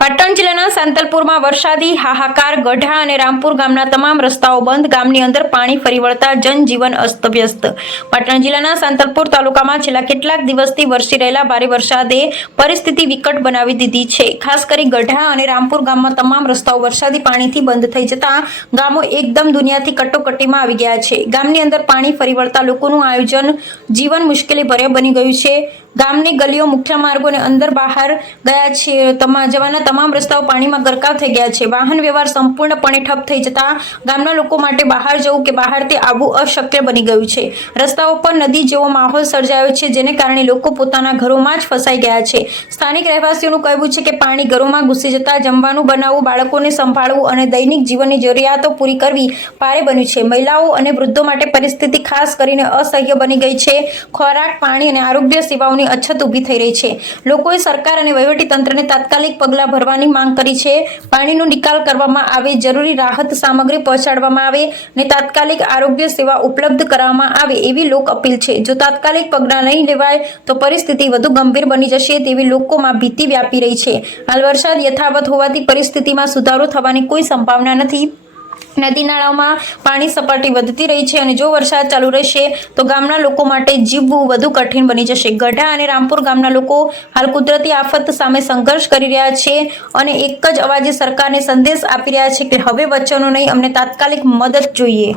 પાટણ જિલ્લાના સાંતલપુરમાં વરસાદી હાહાકાર ગઢા અને રામપુર ગામના તમામ રસ્તાઓ બંધ. ગામની અંદર પાણી ફરી વળતા જનજીવન અસ્તવ્યસ્ત. પાટણ જિલ્લાના સાંતલપુર તાલુકામાં છેલ્લા કેટલાક દિવસથી વરસી રહેલા ભારે વરસાદે પરિસ્થિતિ વિકટ બનાવી દીધી છે. ખાસ કરી ગઢા અને રામપુર ગામમાં તમામ રસ્તાઓ વરસાદી પાણીથી બંધ થઈ જતા ગામો એકદમ દુનિયાથી કટોકટીમાં આવી ગયા છે. ગામની અંદર પાણી ફરી વળતા લોકોનું આયોજન જીવન મુશ્કેલી ભર્યા બની ગયું છે. ગામની ગલીઓ, મુખ્ય માર્ગોને અંદર બહાર ગયા છે. જવાના તમામ રસ્તાઓ પાણીમાં ગરકાવ થઈ ગયા છે. વાહન વ્યવહાર સંપૂર્ણપણે ઠપ થઈ જતા ગામના લોકો માટે બહાર જવું કે બહારથી આવવું અશક્ય બની ગયું છે. રસ્તાઓ પર નદી જેવો માહોલ સર્જાયો છે, જેને કારણે લોકો પોતાના ઘરોમાં જ ફસાઈ ગયા છે. સ્થાનિક રહેવાસીઓનું કહેવું છે કે પાણી ઘરોમાં ઘૂસી જતા જમવાનું બનાવવું, બાળકોને સંભાળવું અને દૈનિક જીવનની જરૂરિયાતો પૂરી કરવી ભારે બન્યું છે. મહિલાઓ અને વૃદ્ધો માટે પરિસ્થિતિ ખાસ કરીને અસહ્ય બની ગઈ છે. ખોરાક, પાણી અને આરોગ્ય સેવાઓની અછત ઊભી થઈ રહી છે. લોકોએ સરકાર અને વહીવટી તંત્રને તાત્કાલિક પગલાં ભરવાની માંગ કરી છે. પાણીનો નિકાલ કરવામાં આવે, જરૂરી રાહત સામગ્રી પહોંચાડવામાં આવે અને તાત્કાલિક આરોગ્ય સેવા ઉપલબ્ધ કરાવવામાં આવે એવી લોક અપીલ છે. જો તાત્કાલિક પગલાં નહીં લેવાય તો પરિસ્થિતિ વધુ ગંભીર બની જશે તેવી લોકોમાં ભીતિ વ્યાપી રહી છે. હાલ વરસાદ યથાવત હોવાથી પરિસ્થિતિમાં સુધારો થવાની કોઈ સંભાવના નથી. નદી નાળાઓમાં પાણી સપાટી વધતી રહી છે અને જો વરસાદ ચાલુ રહેશે, તો ગામના લોકો માટે જીવવું વધુ કઠિન બની જશે. ગઢા અને રામપુર ગામના લોકો હાલ કુદરતી આફત સામે સંઘર્ષ કરી રહ્યા છે અને એક જ અવાજે સરકારને સંદેશ આપી રહ્યા છે કે હવે વચનો નહીં, અમને તાત્કાલિક મદદ જોઈએ.